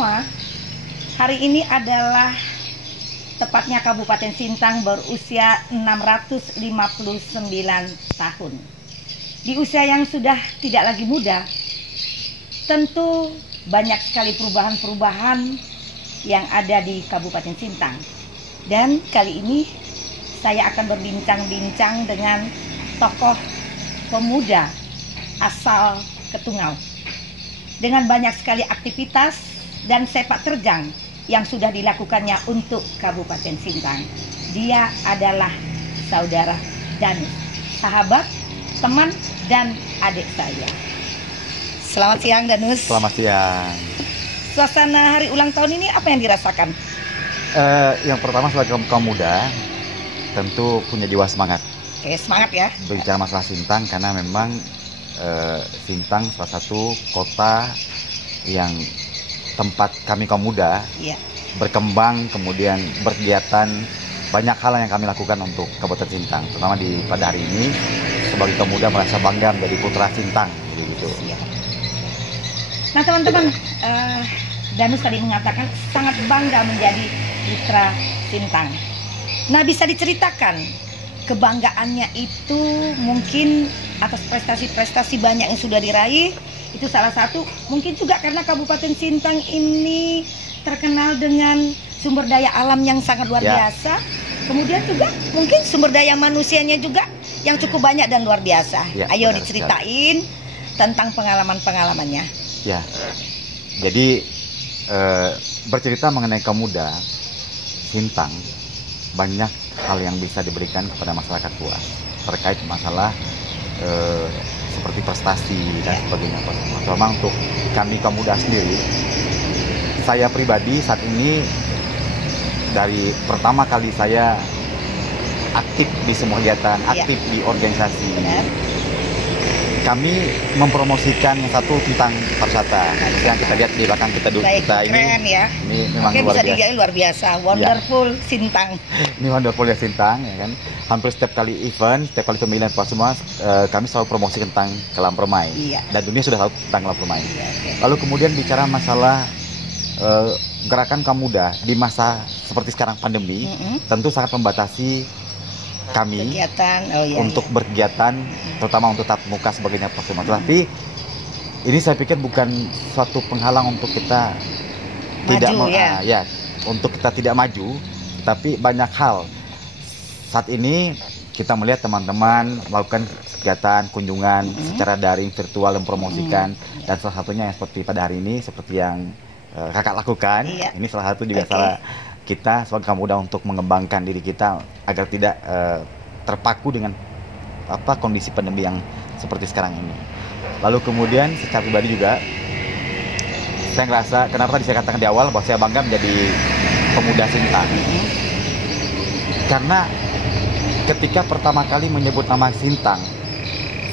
semua, hari ini adalah tepatnya Kabupaten Sintang berusia 659 tahun. Di usia yang sudah tidak lagi muda, tentu banyak sekali perubahan-perubahan yang ada di Kabupaten Sintang. Dan kali ini saya akan berbincang-bincang dengan tokoh pemuda asal Ketungau. Dengan banyak sekali aktivitas dan sepak terjang yang sudah dilakukannya untuk Kabupaten Sintang. Dia adalah saudara Danus, sahabat, teman, dan adik saya. Selamat siang, Danus. Selamat siang. Suasana hari ulang tahun ini apa yang dirasakan? Yang pertama sebagai kaum muda, tentu punya jiwa semangat. Oke, semangat ya. Berbicara masalah Sintang karena memang Sintang salah satu kota yang tempat kami kaum muda berkembang, kemudian berkegiatan, banyak hal yang kami lakukan untuk Kabupaten Sintang. Terutama pada hari ini sebagai kaum muda merasa bangga menjadi putra Sintang, gitu. Nah teman-teman, Danus tadi mengatakan sangat bangga menjadi putra Sintang. Nah, bisa diceritakan kebanggaannya itu mungkin atas prestasi-prestasi banyak yang sudah diraih. Itu salah satu, mungkin juga karena Kabupaten Sintang ini terkenal dengan sumber daya alam yang sangat luar biasa. Kemudian juga mungkin sumber daya manusianya juga yang cukup banyak dan luar biasa. Ayo diceritain tentang pengalaman-pengalamannya. Ya, jadi bercerita mengenai kaum muda Sintang, banyak hal yang bisa diberikan kepada masyarakat luas terkait masalah seperti prestasi dan sebagainya. Terutama untuk kami kaum muda sendiri, saya pribadi saat ini dari pertama kali saya aktif di semua kegiatan, aktif di organisasi. Kami mempromosikan yang satu tentang pariwisata. Yang kita lihat di belakang kita dulu, kita keren, ini memang luar biasa. Wonderful Sintang. Ini wonderful ya Sintang, ya kan. Hampir setiap kali event, setiap kali pemilihan semua, kami selalu promosi tentang kolam permai. Dan dunia sudah tahu tentang kolam permai. Lalu kemudian bicara masalah gerakan kaum muda di masa seperti sekarang pandemi, tentu sangat membatasi kami untuk berkegiatan, terutama untuk tatap muka sebagainya semua. Tapi ini saya pikir bukan suatu penghalang untuk kita untuk kita tidak maju, tapi banyak hal. Saat ini kita melihat teman-teman melakukan kegiatan kunjungan secara daring, virtual, dan promosikan, dan salah satunya yang seperti pada hari ini, seperti yang kakak lakukan. Ini salah satu juga salah kita sebagai kaum muda untuk mengembangkan diri kita agar tidak terpaku dengan kondisi pandemi yang seperti sekarang ini. Lalu kemudian secara pribadi juga saya ngerasa, kenapa tadi saya katakan di awal bahwa saya bangga menjadi pemuda Sintang, karena ketika pertama kali menyebut nama Sintang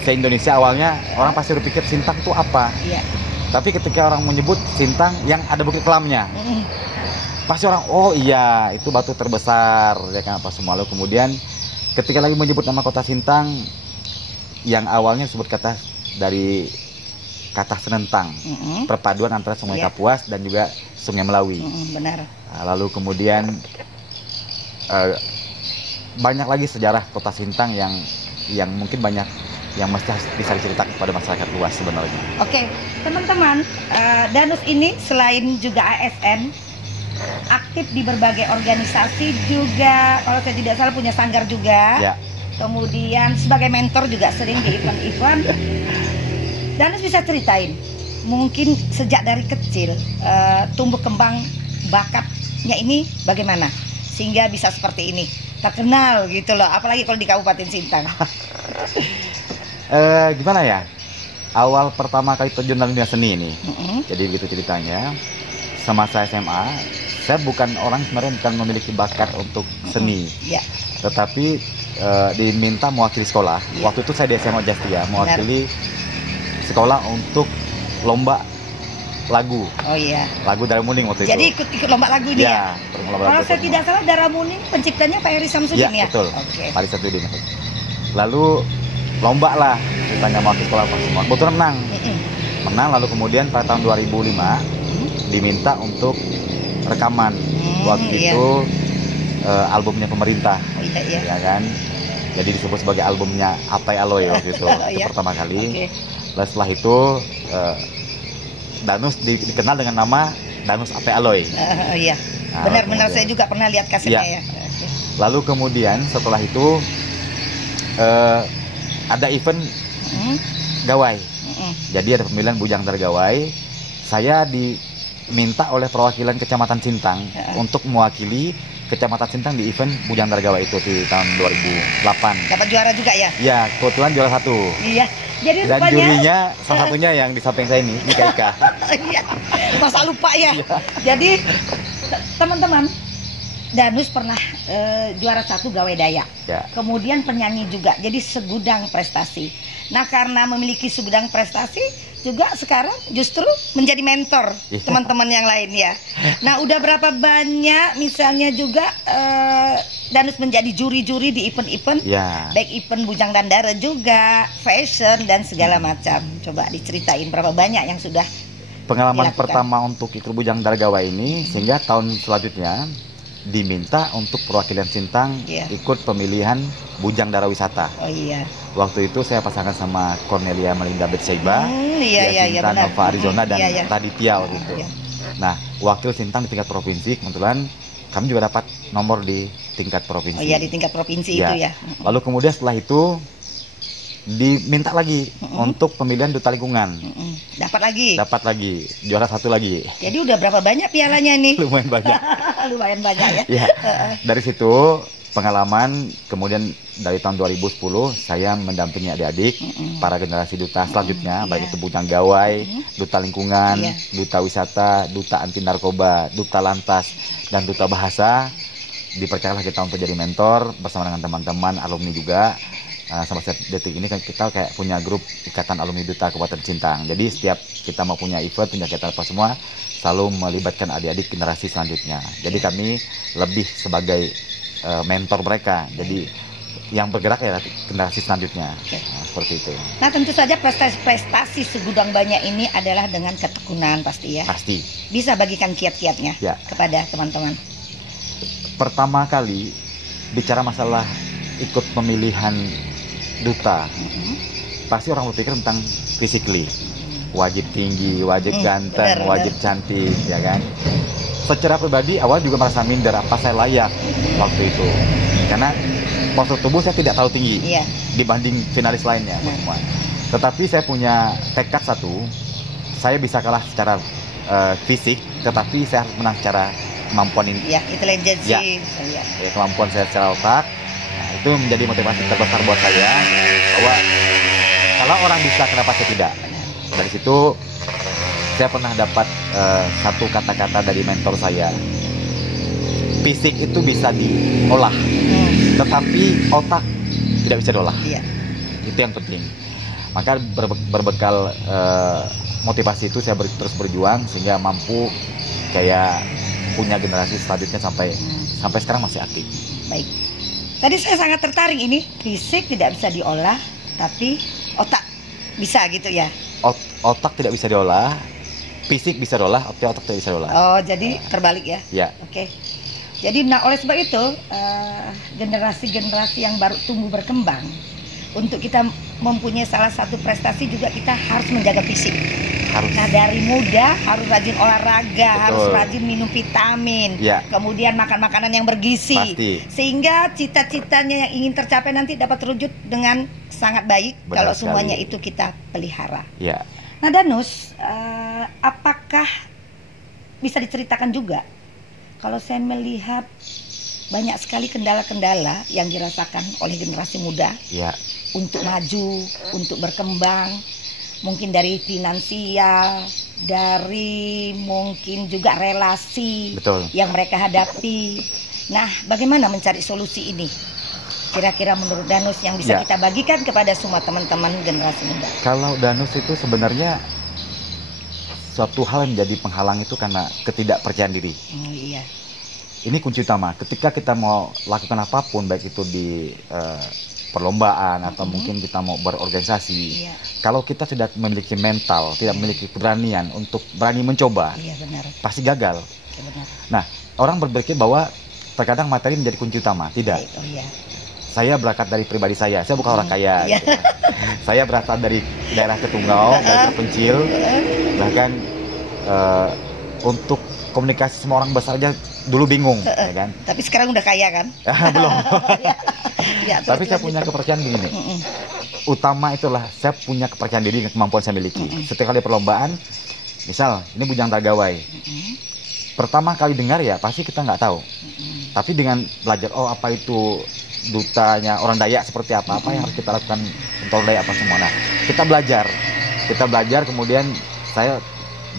se-Indonesia, awalnya orang pasti berpikir Sintang itu apa. Tapi ketika orang menyebut Sintang yang ada bukit kelamnya, pasti orang, oh iya, itu batu terbesar, ya kan, apa semua. Lalu kemudian ketika lagi menyebut nama kota Sintang, yang awalnya disebut dari kata Senentang, perpaduan antara Sungai Kapuas dan juga Sungai Melawi. Benar. Lalu kemudian banyak lagi sejarah kota Sintang yang mungkin banyak yang mesti bisa diceritakan kepada masyarakat luas sebenarnya. Oke, teman-teman, Danus ini selain juga ASN, aktif di berbagai organisasi juga, kalau saya tidak salah punya sanggar juga. Kemudian sebagai mentor juga sering di event-event. Danus bisa ceritain, mungkin sejak dari kecil tumbuh kembang bakatnya ini bagaimana sehingga bisa seperti ini, terkenal gitu loh, apalagi kalau di Kabupaten Sintang. Gimana ya, awal pertama kali terjun dalam dunia seni ini, jadi begitu ceritanya. Semasa SMA, saya bukan orang sebenarnya bukan memiliki bakat untuk seni, tetapi diminta mewakili sekolah. Waktu itu saya di SMA Jastia, mewakili sekolah untuk lomba lagu. Lagu Daramuning waktu itu. Jadi ikut lomba lagu ini ya? Kalau saya tidak salah, Daramuning penciptanya Pak Heri Samsudin ya? Betul, Pak Heri Samsudin. Lalu lomba lah, ditanya mewakili sekolah semua. Betul menang. Lalu kemudian pada tahun 2005 diminta untuk rekaman waktu itu albumnya pemerintah, ya kan. Jadi disebut sebagai albumnya Atai Aloy waktu itu, itu pertama kali. Lalu setelah itu Danus dikenal dengan nama Danus Atai Aloy. Iya, Nah, benar-benar kemudian- saya juga pernah lihat kasetnya ya. Lalu kemudian setelah itu ada event gawai. Jadi ada pemilihan Bujang Dar Gawai. Saya diminta oleh perwakilan Kecamatan Sintang untuk mewakili Kecamatan Sintang di event Bujang Dar Gawai itu di tahun 2008. Dapat juara juga ya? Ya, kebetulan juara 1. Iya. Jadi Dan rupanya jurinya salah satunya yang di samping saya ini, Ika. iya. Masa lupa ya. Jadi teman-teman, Danus pernah juara 1 gawai Dayak. Ya. Kemudian penyanyi juga. Jadi segudang prestasi. Nah, karena memiliki segudang prestasi juga sekarang justru menjadi mentor teman-teman yang lain ya. Nah, udah berapa banyak misalnya juga Danus menjadi juri-juri di event-event, baik event Bujang Dandara juga, fashion dan segala macam. Coba diceritain berapa banyak yang sudah Pengalaman dilakukan. pertama untuk ikut Bujang Dar Gawai ini, sehingga tahun selanjutnya diminta untuk perwakilan Sintang ikut pemilihan Bujang Dara Wisata. Oh iya. Waktu itu saya pasangan sama Cornelia Melinda Betseba, iya, Sinta benar. Nova Arizona dan Iya, iya. Raditya waktu itu. Nah, wakil Sintang di tingkat provinsi, kebetulan kami juga dapat nomor di tingkat provinsi. Oh iya, di tingkat provinsi itu ya. Lalu kemudian setelah itu diminta lagi untuk pemilihan duta lingkungan. Dapat lagi. Dapat lagi, juara 1 lagi. Jadi udah berapa banyak pialanya nih? Lumayan banyak. Lumayan banyak ya. Ya. Dari situ pengalaman, kemudian dari tahun 2010 saya mendampingi adik-adik para generasi duta selanjutnya, baik itu Bujang Gawai, duta lingkungan, duta wisata, duta anti narkoba, duta lantas, dan duta bahasa. Dipercayalah kita untuk jadi mentor bersama dengan teman-teman alumni juga. Sampai saat detik ini kan kita kayak punya grup Ikatan Alumni Duta Kabupaten Sintang. Jadi setiap kita mau punya event, punya kegiatan apa semua, selalu melibatkan adik-adik generasi selanjutnya. Jadi kami lebih sebagai mentor mereka. Jadi yang bergerak ya generasi selanjutnya. Nah, seperti itu. Nah, tentu saja prestasi segudang banyak ini adalah dengan ketekunan pasti ya. Pasti. Bisa bagikan kiat-kiatnya kepada teman-teman. Pertama kali bicara masalah ikut pemilihan duta, pasti orang berpikir tentang physically, wajib tinggi, wajib ganteng, wajib cantik, ya kan. Secara pribadi awal juga merasa minder apa saya layak waktu itu, karena postur tubuh saya tidak terlalu tinggi dibanding finalis lainnya. Tetapi saya punya tekad satu, saya bisa kalah secara fisik, tetapi saya harus menang secara kemampuan ini. Ya, intelijensi. Ya, kemampuan saya secara otak. Nah, itu menjadi motivasi terbesar buat saya bahwa kalau orang bisa, kenapa saya tidak? Dari situ saya pernah dapat satu kata-kata dari mentor saya. Fisik itu bisa diolah, tetapi otak tidak bisa diolah. Itu yang penting. Maka berbekal motivasi itu saya terus berjuang sehingga mampu kayak punya generasi selanjutnya sampai sekarang masih aktif. Baik. Tadi saya sangat tertarik ini, fisik tidak bisa diolah, tapi otak bisa gitu ya. Otak tidak bisa diolah, fisik bisa diolah, otak tidak bisa diolah. Oh, jadi terbalik ya? Ya. Oke. Jadi oleh sebab itu generasi-generasi yang baru tumbuh berkembang, untuk kita mempunyai salah satu prestasi juga kita harus menjaga fisik. Nah, dari muda harus rajin olahraga, harus rajin minum vitamin, kemudian makan makanan yang bergizi, sehingga cita-citanya yang ingin tercapai nanti dapat terwujud dengan sangat baik. Kalau semuanya itu kita pelihara. Nah, Danus, apakah bisa diceritakan juga kalau saya melihat banyak sekali kendala-kendala yang dirasakan oleh generasi muda untuk maju, untuk berkembang, mungkin dari finansial, dari mungkin juga relasi yang mereka hadapi. Nah, bagaimana mencari solusi ini? Kira-kira menurut Danus yang bisa kita bagikan kepada semua teman-teman generasi muda. Kalau Danus itu sebenarnya suatu hal yang menjadi penghalang itu karena ketidakpercayaan diri. Ini kunci utama. Ketika kita mau lakukan apapun, baik itu di perlombaan atau mungkin kita mau berorganisasi. Iya. Kalau kita sudah memiliki mental, tidak memiliki keberanian untuk berani mencoba, Iya benar. pasti gagal. Iya, benar. Nah, orang berpikir bahwa terkadang materi menjadi kunci utama. Tidak. Oh iya. Saya berangkat dari pribadi saya bukan orang kaya. Iya. Gitu. Saya berasal dari daerah Ketungau, daerah terpencil, bahkan untuk komunikasi sama orang besar aja dulu bingung, ya kan? Tapi sekarang udah kaya kan? Belum. Ya, Tapi saya punya kepercayaan begini. Utama itulah saya punya kepercayaan diri dan kemampuan saya miliki. Setiap kali perlombaan, misal ini Bujang Tagawai. Pertama kali dengar ya pasti kita nggak tahu. Tapi dengan belajar, oh apa itu dutanya orang Dayak seperti apa yang harus kita lakukan untuk Dayak apa semua. Nah, kita belajar kemudian saya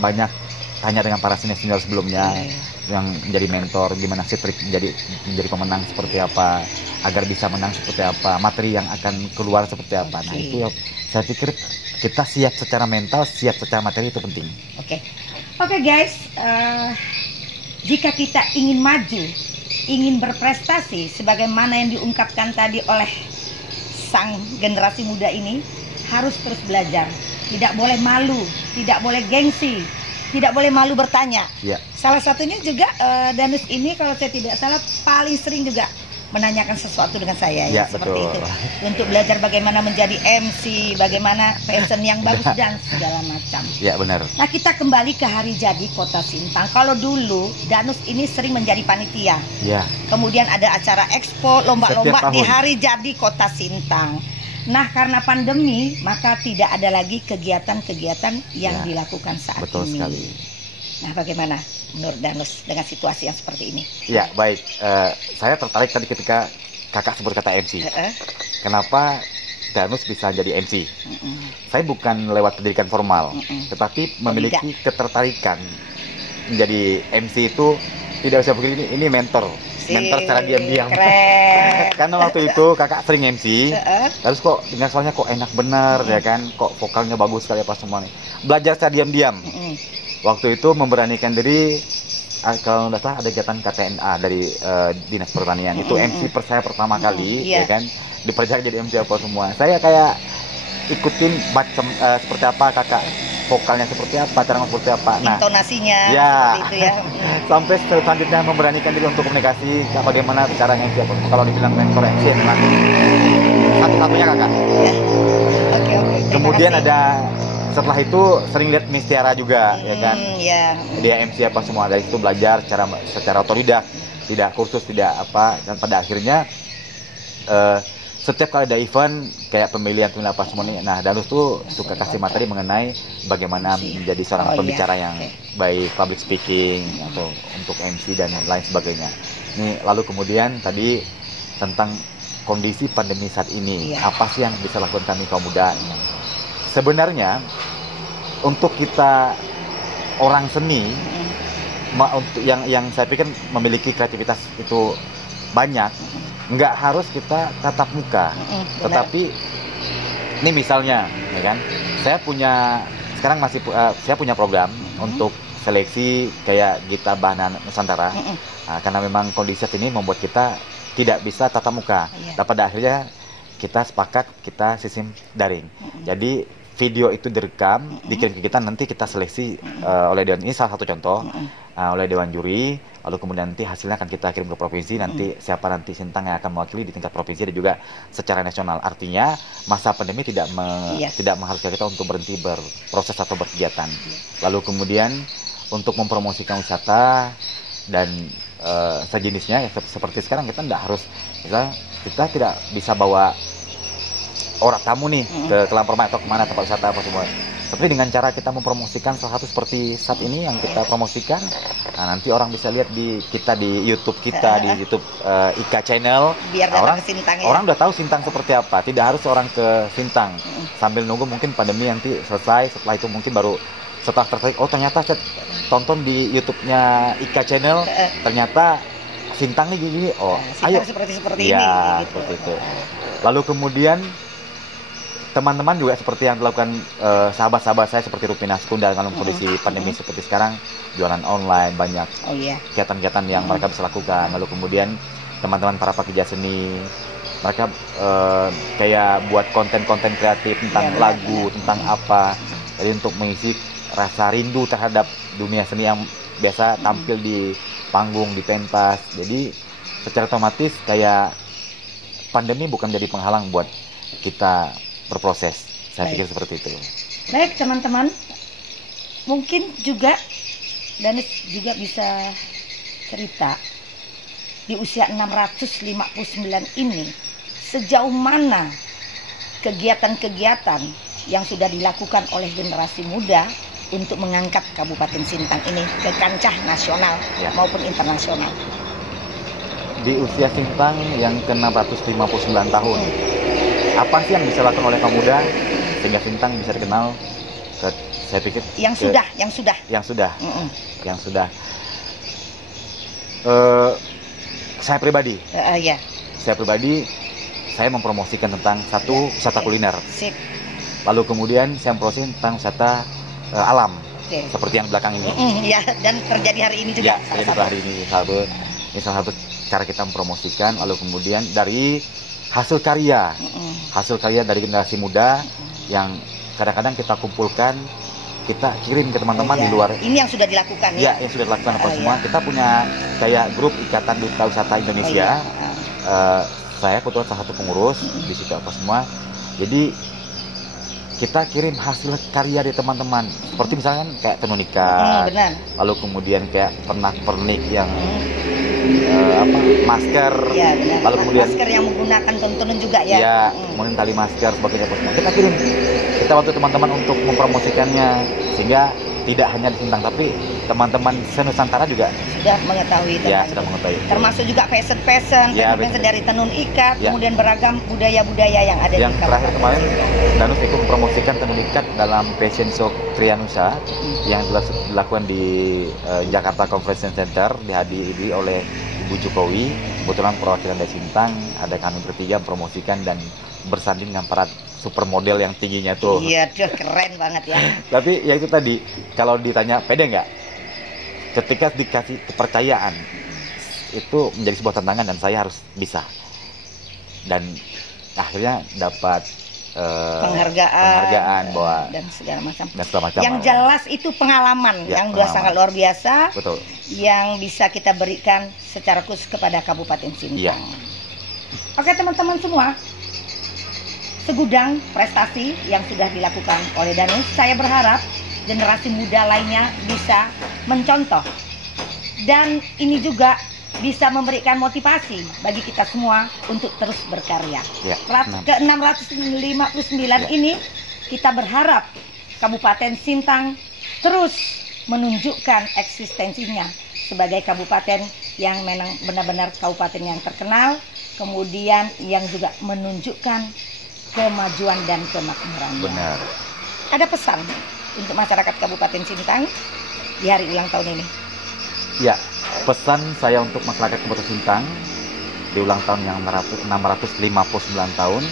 banyak tanya dengan para senior sebelumnya yang menjadi mentor, gimana sih trik menjadi pemenang seperti apa, agar bisa menang seperti apa, materi yang akan keluar seperti apa. Nah itu saya pikir kita siap secara mental, siap secara materi itu penting. Oke guys, jika kita ingin maju, ingin berprestasi sebagaimana yang diungkapkan tadi oleh sang generasi muda ini, harus terus belajar, tidak boleh malu, tidak boleh gengsi, tidak boleh malu bertanya. Salah satunya juga Danus ini kalau saya tidak salah paling sering juga menanyakan sesuatu dengan saya ya seperti betul. itu, untuk belajar bagaimana menjadi MC, bagaimana fashion yang bagus dan segala macam. Ya benar. Nah kita kembali ke hari jadi Kota Sintang. Kalau dulu Danus ini sering menjadi panitia. Kemudian ada acara expo, lomba-lomba di hari jadi Kota Sintang. Nah karena pandemi maka tidak ada lagi kegiatan-kegiatan yang dilakukan saat betul ini. Sekali. Nah bagaimana menurut Danus dengan situasi yang seperti ini? Ya baik, saya tertarik tadi ketika kakak sebut kata MC. Kenapa Danus bisa jadi MC? Saya bukan lewat pendidikan formal, tetapi memiliki ketertarikan menjadi MC itu tidak usah begini, ini mentor secara diam-diam. Karena waktu itu kakak sering MC, terus kok dengan soalnya kok enak bener ya kan, kok vokalnya bagus sekali apa semua nih. Belajar secara diam-diam. Waktu itu memberanikan diri, kalau nggak salah ada kegiatan KTNA dari Dinas Pertanian. Itu MC saya pertama kali, ya kan, dipercaya jadi MC apa semua. Saya kayak ikutin macam seperti apa kakak, vokalnya seperti apa, cara seperti apa, intonasinya seperti itu ya. Sampai selanjutnya memberanikan diri untuk komunikasi, bagaimana cara MC apa. Kalau dibilang mentor MC memang satu-satunya kakak. Oke. Kemudian ada setelah itu sering lihat Miss Tiara juga, ya kan. Dia MC apa semua, dari itu belajar secara otodidak, tidak kursus, tidak apa, dan pada akhirnya setiap kali ada event kayak pemilihan apa semua nih, nah Danus tuh suka kasih materi mengenai bagaimana menjadi seorang pembicara yang baik, public speaking atau untuk MC dan lain sebagainya. Ini lalu kemudian tadi tentang kondisi pandemi saat ini, apa sih yang bisa lakukan kami kaum muda? Sebenarnya untuk kita orang seni, untuk yang saya pikir memiliki kreativitas itu banyak, nggak harus kita tatap muka, tetapi ini misalnya, ya kan, saya punya program untuk seleksi kayak Gita Bahana Nusantara, karena memang kondisi saat ini membuat kita tidak bisa tatap muka, dan pada akhirnya kita sepakat kita sistem daring. Jadi video itu direkam, dikirim ke kita, nanti kita seleksi oleh Dewan, ini salah satu contoh, oleh Dewan Juri, lalu kemudian nanti hasilnya akan kita kirim ke provinsi, nanti siapa nanti Sintang yang akan mewakili di tingkat provinsi dan juga secara nasional. Artinya masa pandemi tidak mengharuskan kita untuk berhenti berproses atau berkegiatan. Lalu kemudian untuk mempromosikan wisata dan sejenisnya, ya, seperti sekarang kita tidak harus, kita tidak bisa bawa orang tamu nih ke Kelam Permai atau kemana tempat wisata apa semua. Tapi dengan cara kita mempromosikan salah satu seperti saat ini yang kita promosikan, nah, nanti orang bisa lihat di YouTube kita, di YouTube Ika Channel. Biar orang ke Sintang, orang udah tahu Sintang seperti apa. Tidak harus orang ke Sintang sambil nunggu mungkin pandemi nanti selesai. Setelah itu mungkin baru setelah tertarik, oh ternyata saya tonton di YouTube-nya Ika Channel, ternyata Sintang nih gini. Oh, ayo seperti ini. Ya, gitu. Seperti itu. Lalu kemudian teman-teman juga seperti yang dilakukan sahabat-sahabat saya seperti Rupina Skunda dalam kondisi pandemi seperti sekarang, jualan online banyak, kegiatan-kegiatan yang mereka bisa lakukan. Lalu kemudian teman-teman para pekerja seni mereka kayak buat konten-konten kreatif tentang lagu, tentang apa. Jadi untuk mengisi rasa rindu terhadap dunia seni yang biasa tampil di panggung, di pentas. Jadi secara otomatis kayak pandemi bukan jadi penghalang buat kita berproses. Saya pikir seperti itu. Baik teman-teman, mungkin juga Danis juga bisa cerita di usia 659 ini sejauh mana kegiatan-kegiatan yang sudah dilakukan oleh generasi muda untuk mengangkat Kabupaten Sintang ini ke kancah nasional maupun internasional. Di usia Sintang yang ke-659 tahun, apa sih yang bisa dilakukan oleh kaum muda sehingga Sintang bisa dikenal saya pikir yang sudah. Saya pribadi saya mempromosikan tentang wisata kuliner. Sip. Lalu kemudian saya mempromosikan tentang wisata alam, seperti yang belakang ini. Ya, dan terjadi hari ini juga. Hari ini salah satu cara kita mempromosikan. Lalu kemudian dari hasil karya dari generasi muda yang kadang-kadang kita kumpulkan, kita kirim ke teman-teman di luar. Ini yang sudah dilakukan ya? Yang sudah dilakukan semua. Kita punya kayak grup Ikatan Duta Wisata Indonesia. Saya kebetulan salah satu pengurus di situ apa semua. Jadi kita kirim hasil karya dari teman-teman. Seperti misalkan kayak tenun ikat. Lalu kemudian kayak pernak-pernik yang masker, lalu kemudian masker yang menggunakan tontonan juga ya. Kemudian tali masker sebagainya. Kita kirim, kita bantu teman-teman untuk mempromosikannya sehingga tidak hanya di Sintang tapi teman-teman se-Nusantara juga sudah mengetahui sudah mengetahui. Termasuk juga fashion dari tenun ikat, kemudian beragam budaya-budaya yang ada yang di terakhir kemarin Danus ikut mempromosikan tenun ikat dalam Fashion Show Trianusa yang dilakukan di Jakarta Convention Center, dihadiri oleh Ibu Jokowi. Kebetulan perwakilan dari Sintang, ada kami bertiga mempromosikan dan bersanding dengan para supermodel yang tingginya tuh. Iya, keren banget ya. Tapi ya itu tadi, kalau ditanya pede nggak? Ketika dikasih kepercayaan, itu menjadi sebuah tantangan dan saya harus bisa. Dan akhirnya dapat penghargaan bahwa dan segala macam. Yang jelas itu pengalaman yang sudah sangat luar biasa. Betul. Yang bisa kita berikan secara khusus kepada Kabupaten Sintang. Oke teman-teman semua, segudang prestasi yang sudah dilakukan oleh Danus, saya berharap generasi muda lainnya bisa mencontoh. Dan ini juga bisa memberikan motivasi bagi kita semua untuk terus berkarya. Ke-659 ini kita berharap Kabupaten Sintang terus menunjukkan eksistensinya sebagai kabupaten yang memang benar-benar kabupaten yang terkenal, kemudian yang juga menunjukkan kemajuan dan kemakmurannya. Benar. Ada pesan untuk masyarakat Kabupaten Sintang di hari ulang tahun ini? Ya, pesan saya untuk masyarakat Kabupaten Sintang di ulang tahun yang 659 tahun,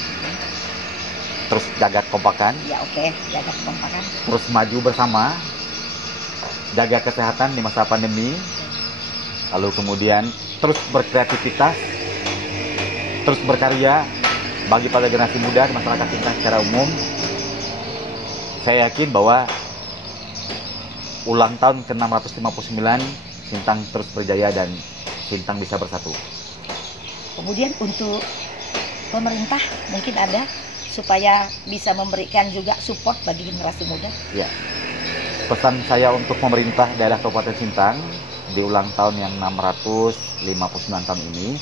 terus jaga kekompakan. Jaga kekompakan. Terus maju bersama, jaga kesehatan di masa pandemi, lalu kemudian terus berkreativitas, terus berkarya. Bagi para generasi muda di masyarakat Sintang secara umum, saya yakin bahwa ulang tahun ke-659 Sintang terus berjaya dan Sintang bisa bersatu. Kemudian untuk pemerintah mungkin ada supaya bisa memberikan juga support bagi generasi muda. Ya, pesan saya untuk pemerintah daerah Kabupaten Sintang di ulang tahun yang 659 tahun ini,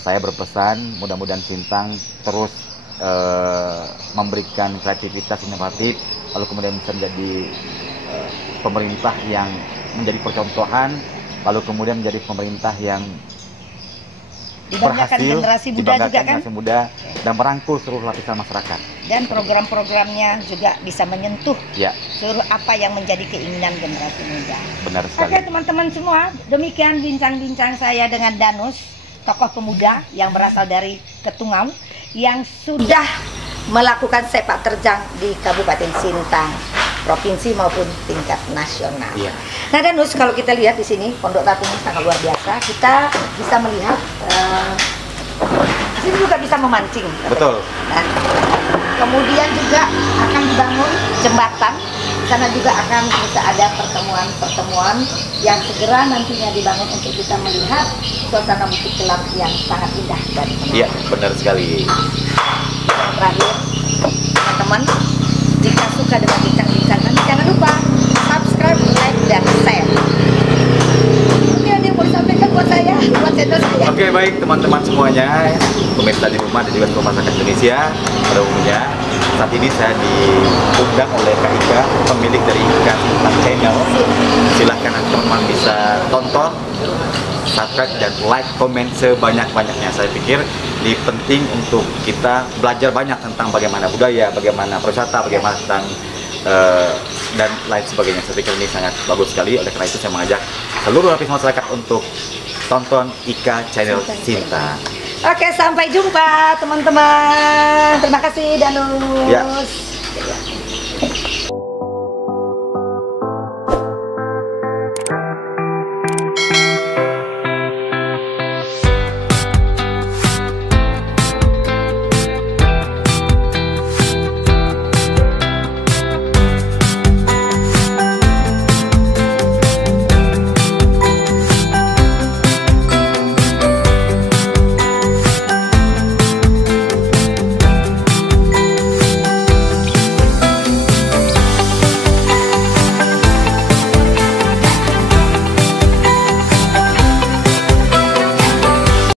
saya berpesan mudah-mudahan Sintang terus memberikan kreativitas inovatif, lalu kemudian bisa menjadi pemerintah yang menjadi percontohan, lalu kemudian menjadi pemerintah yang dibanggakan generasi muda juga kan? Generasi muda dan merangkul seluruh lapisan masyarakat. Dan program-programnya juga bisa menyentuh seluruh apa yang menjadi keinginan generasi muda. Benar sekali. Oke teman-teman semua, demikian bincang-bincang saya dengan Danus, tokoh pemuda yang berasal dari Ketungau yang sudah melakukan sepak terjang di Kabupaten Sintang, provinsi maupun tingkat nasional. Nah Danus, kalau kita lihat di sini Pondok Tatung ini sangat luar biasa. Kita bisa melihat Di sini juga bisa memancing. Betul. Nah, kemudian juga akan dibangun jembatan. Di sana juga akan bisa ada pertemuan-pertemuan yang segera nantinya dibangun untuk kita melihat suasana Bukit Gelap yang sangat indah dan menolak. Iya, benar sekali. Yang terakhir, teman-teman, jika suka dengan bincang-bincang, jangan lupa subscribe, like, dan share. Mungkin ada yang mau disampaikan buat saya, buat channel saya. Oke, baik teman-teman semuanya, pemirsa di rumah dan juga seluruh masyarakat Indonesia pada umumnya. Saat ini saya diundang oleh Kak Ika, pemilik dari Ika Sintang Channel. Silahkan teman-teman bisa tonton, subscribe, dan like, komen sebanyak-banyaknya. Saya pikir ini penting untuk kita belajar banyak tentang bagaimana budaya, bagaimana pariwisata, bagaimana tentang dan lain sebagainya. Saya pikir ini sangat bagus sekali. Oleh karena itu saya mengajak seluruh lapisan masyarakat untuk tonton Ika Channel Sintang. Oke, sampai jumpa teman-teman. Terima kasih Danus. Ya.